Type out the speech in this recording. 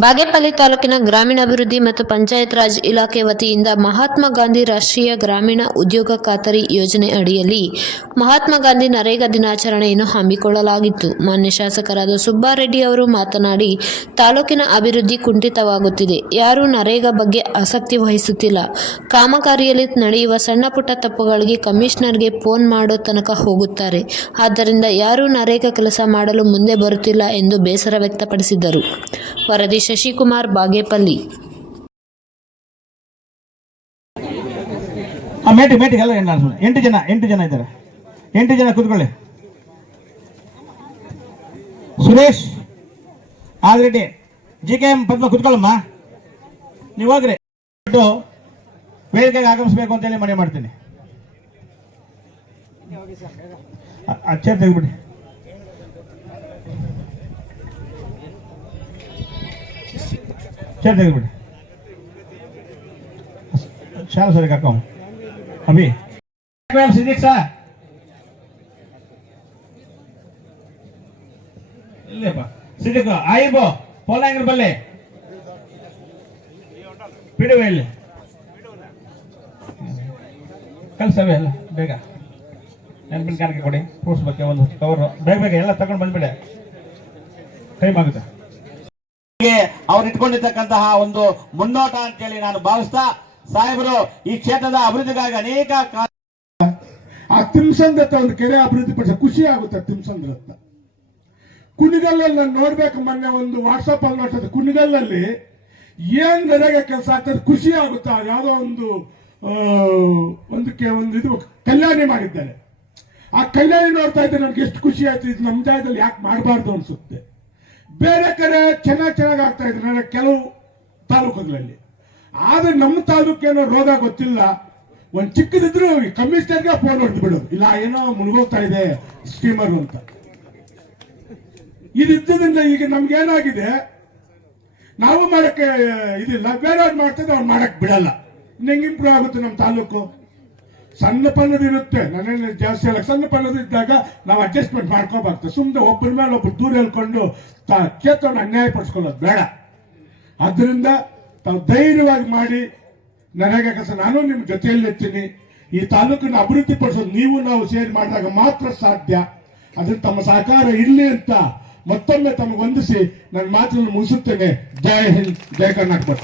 ಬಾಗೇಪಲ್ಲಿ ತಾಲೂಕಿನ ಗ್ರಾಮೀಣಾಭಿವೃದ್ಧಿ ಮತ್ತು ಪಂಚಾಯತ್ ರಾಜ್ ಇಲಾಖೆ ವತಿಯಿಂದ ಮಹಾತ್ಮ ಗಾಂಧಿ ರಾಷ್ಟ್ರೀಯ ಗ್ರಾಮೀಣ ಉದ್ಯೋಗ ಖಾತರಿ ಯೋಜನೆ ಅಡಿಯಲ್ಲಿ ಮಹಾತ್ಮ ಗಾಂಧಿ ನರೇಗಾ ದಿನಾಚರಣೆಯನ್ನು ಹಮ್ಮಿಕೊಳ್ಳಲಾಗಿತ್ತು. ಮಾನ್ಯ ಶಾಸಕರಾದ ಸುಬ್ಬಾರೆಡ್ಡಿ ಅವರು ಮಾತನಾಡಿ, ತಾಲೂಕಿನ ಅಭಿವೃದ್ಧಿ ಕುಂಠಿತವಾಗುತ್ತಿದೆ. ಯಾರೂ ನರೇಗಾ ಬಗ್ಗೆ ಆಸಕ್ತಿ ವಹಿಸುತ್ತಿಲ್ಲ. ಕಾಮಗಾರಿಯಲ್ಲಿ ನಡೆಯುವ ಸಣ್ಣ ಪುಟ್ಟ ತಪ್ಪುಗಳಿಗೆ ಕಮಿಷನರ್ಗೆ ಫೋನ್ ಮಾಡೋ ತನಕ ಹೋಗುತ್ತಾರೆ. ಆದ್ದರಿಂದ ಯಾರೂ ನರೇಗಾ ಕೆಲಸ ಮಾಡಲು ಮುಂದೆ ಬರುತ್ತಿಲ್ಲ ಎಂದು ಬೇಸರ ವ್ಯಕ್ತಪಡಿಸಿದರು. ವರದಿ ಶಶಿಕುಮಾರ್, ಬಾಗೇಪಲ್ಲಿ. ಎಲ್ಲ 8 ಜನ ಇದ್ದಾರೆ. 8 ಜನ ಕೂತ್ಕೊಳ್ಳಿ. ಸುರೇಶ್ ಆಲ್ರೆಡಿ GKM ಪದ್ಮ ಕೂತ್ಕೊಳ್ಳಮ್ಮ. ನೀವು ಹೋಗ್ರಿ, ವೇದಿಕೆಗೆ ಆಗಮಿಸಬೇಕು ಅಂತೇಳಿ ಮನೆ ಮಾಡ್ತೀನಿ. ಅಚ್ಚೆ ತೆಗೆದ್ಬಿಡಿ. चल देखो बेटे शाला सर का काम अभी मैम सिद्दीक सा ले बा सिद्दीक आई बो पोलांगर बल्ले पिडे वेले कल सवे ಅಲ್ಲ ಬೇಗ ನೆನಪಿನ ಕಾಣಿಕೆ ಕೊಡಿ. ಫ್ರೂಟ್ಸ್ ಬಗ್ಗೆ ಒಂದು ಕವರ್ ಬೇಗ ಎಲ್ಲ ತಗೊಂಡು ಬಂದ್ಬಿಡೆ, ಟೈಮ್ ಆಗುತ್ತೆ. ಅವ್ರು ಇಟ್ಕೊಂಡಿರ್ತಕ್ಕಂತಹ ಒಂದು ಮುನ್ನೋಟ ಅಂತೇಳಿ ನಾನು ಭಾವಿಸ್ತಾ, ಸಾಹೇಬರು ಈ ಕ್ಷೇತ್ರದ ಅಭಿವೃದ್ಧಿಗಾಗಿ ಅನೇಕ ಆ ತಿಮ್ಸಂದ್ರತ್ತ ಒಂದು ಕೆರೆ ಅಭಿವೃದ್ಧಿ ಪಡಿಸ ಖುಷಿ ಆಗುತ್ತೆ. ತಿಮ್ಸಂದ್ರತ್ತ ಕುಣಿಗಲ್ಲಲ್ಲಿ ನಾನು ನೋಡ್ಬೇಕು, ಮೊನ್ನೆ ಒಂದು ವಾಟ್ಸಪ್ ಅಲ್ಲಿ ನೋಡ್ತದೆ, ಕುಣಿಗಲ್ಲಲ್ಲಿ ಏನ್ ನರೇಗಾ ಕೆಲಸ ಆಗ್ತದೆ ಖುಷಿ ಆಗುತ್ತಾ. ಯಾವುದೋ ಒಂದಕ್ಕೆ ಒಂದು ಇದು ಕಲ್ಯಾಣಿ ಮಾಡಿದ್ದಾರೆ. ಆ ಕಲ್ಯಾಣಿ ನೋಡ್ತಾ ಇದ್ದೆ ನನಗೆ ಎಷ್ಟು ಖುಷಿ ಆಯ್ತು. ಇದು ನಮ್ಮ ಜಾಗದಲ್ಲಿ ಯಾಕೆ ಮಾಡಬಾರ್ದು ಅನ್ಸುತ್ತೆ. ಬೇರೆ ಕಡೆ ಚೆನ್ನಾಗಿ ಆಗ್ತಾ ಇದ್ರು ನನಗೆ ಕೆಲವು ತಾಲೂಕುಗಳಲ್ಲಿ. ಆದ್ರೆ ನಮ್ಮ ತಾಲೂಕೇನೋ ರೋಗ ಗೊತ್ತಿಲ್ಲ. ಒಂದು ಚಿಕ್ಕದಿದ್ರು ಕಮಿಷನರ್ಗೆ ಫೋನ್ ಹೊಡೆದು ಬಿಡೋದು, ಇಲ್ಲ ಏನೋ ಮುಳುಗೋಗ್ತಾ ಇದೆ ಸ್ಟೀಮರ್ ಅಂತ. ಇದಿದ್ದರಿಂದ ಈಗ ನಮ್ಗೇನಾಗಿದೆ, ನಾವು ಮಾಡಕ್ಕೆ ಇದಿಲ್ಲ, ಬೇರೆಯವ್ರು ಮಾಡ್ತಿದ್ರೆ ಅವ್ರು ಮಾಡಕ್ ಬಿಡಲ್ಲ. ಹೆಂಗೆ ಇಂಪ್ರೂವ್ ಆಗುತ್ತೆ ನಮ್ಮ ತಾಲೂಕು? ಸಣ್ಣ ಪನ್ನದು ಇರುತ್ತೆ, ನನ್ನೇನು ಜಾಸ್ತಿ ಅಲ್ಲ. ಸಣ್ಣ ಪನ್ನದು ಇದ್ದಾಗ ನಾವು ಅಡ್ಜಸ್ಟ್ಮೆಂಟ್ ಮಾಡ್ಕೋಬಾರ್ದು. ಸುಮ್ಮನೆ ಒಬ್ಬರ ಮೇಲೆ ಒಬ್ಬರು ದೂರ ಹೇಳ್ಕೊಂಡು ಕ್ಷೇತ್ರವನ್ನು ಅನ್ಯಾಯ ಪಡಿಸ್ಕೊಳ್ಳೋದು ಬೇಡ. ಆದ್ರಿಂದ ತಾವು ಧೈರ್ಯವಾಗಿ ಮಾಡಿ ನರೇಗಾ ಕೆಲಸ. ನಾನು ನಿಮ್ಮ ಜೊತೆಯಲ್ಲಿ ಇರ್ತೀನಿ. ಈ ತಾಲೂಕನ್ನು ಅಭಿವೃದ್ಧಿ ಪಡಿಸೋದು ನೀವು ನಾವು ಸೇರಿ ಮಾಡಿದಾಗ ಮಾತ್ರ ಸಾಧ್ಯ. ಅದನ್ನ ತಮ್ಮ ಸಹಕಾರ ಇರಲಿ ಅಂತ ಮತ್ತೊಮ್ಮೆ ತಮಗೆ ವಂದಿಸಿ ನನ್ನ ಮಾತನ್ನು ಮುಗಿಸುತ್ತೇನೆ. ಜೈ ಹಿಂದ್, ಜೈ ಕರ್ನಾಟಕ.